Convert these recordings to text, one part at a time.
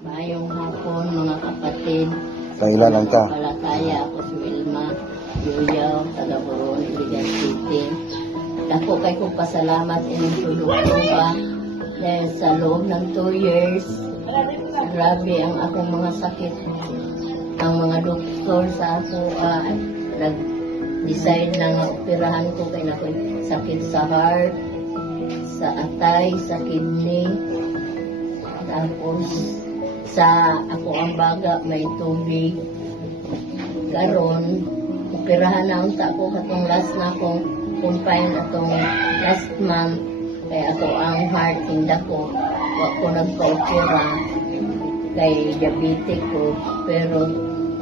Mayong hapon mga kapatid. Kailan ka? Palataya ako si Wilma Yuyaw, taga Boron, Iligan City. Dako kay kong pasalamat inyong produkto ba dahil sa loob ng 2 years, grabe ang akong mga sakit. Ang mga doktor sa ako nag-decide na nga operahan ko kay na sakit sa heart, sa atay, sa kidney. Tapos sa ako ang baga may tubig. Karon operahan na unta ko katong last na akong confine atong last month kay ako ang heart hinda ko wa ko nagpa-opera kay diabetic ko, pero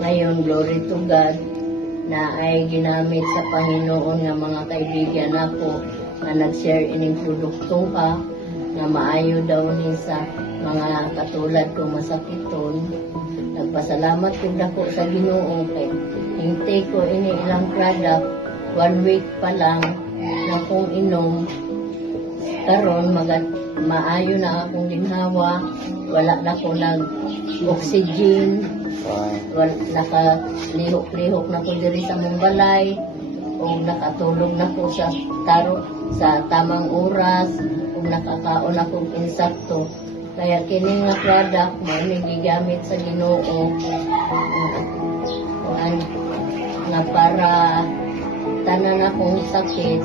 ngayon glory to God na ay ginamit sa Panginoon nga mga kaibigan ako na nag-share ining produkto ka nga maayo daw ni sa mga katulad ko masakiton. Nagpasalamat ko dako sa Ginoo kay hintay ko ini ilang product 1 week pa lang na kong inom. Karon maayo na akong ginhawa, wala na ko nag-oxygen, wala nakalihok-lihok na ko diri sa mong balay, o nakatulog na ko sa tamang oras, o nakakaon akong insakto. Kaya kini nga product mo gigamit sa Ginoo nga para tanan akong sakit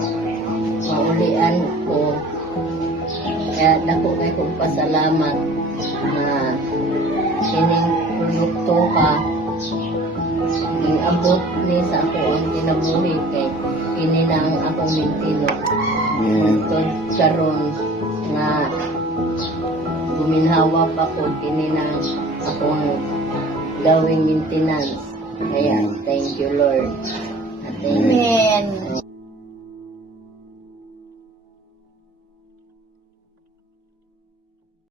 maulian ko. Kaya dako kay kong pasalamat na kining produkto ka abot ni sa ako ang kinabuhi kay kini na ang akong mintino. Tod karon nga guminhawa pa ko kini na akong gawing maintenance. Kaya thank you Lord. Amen.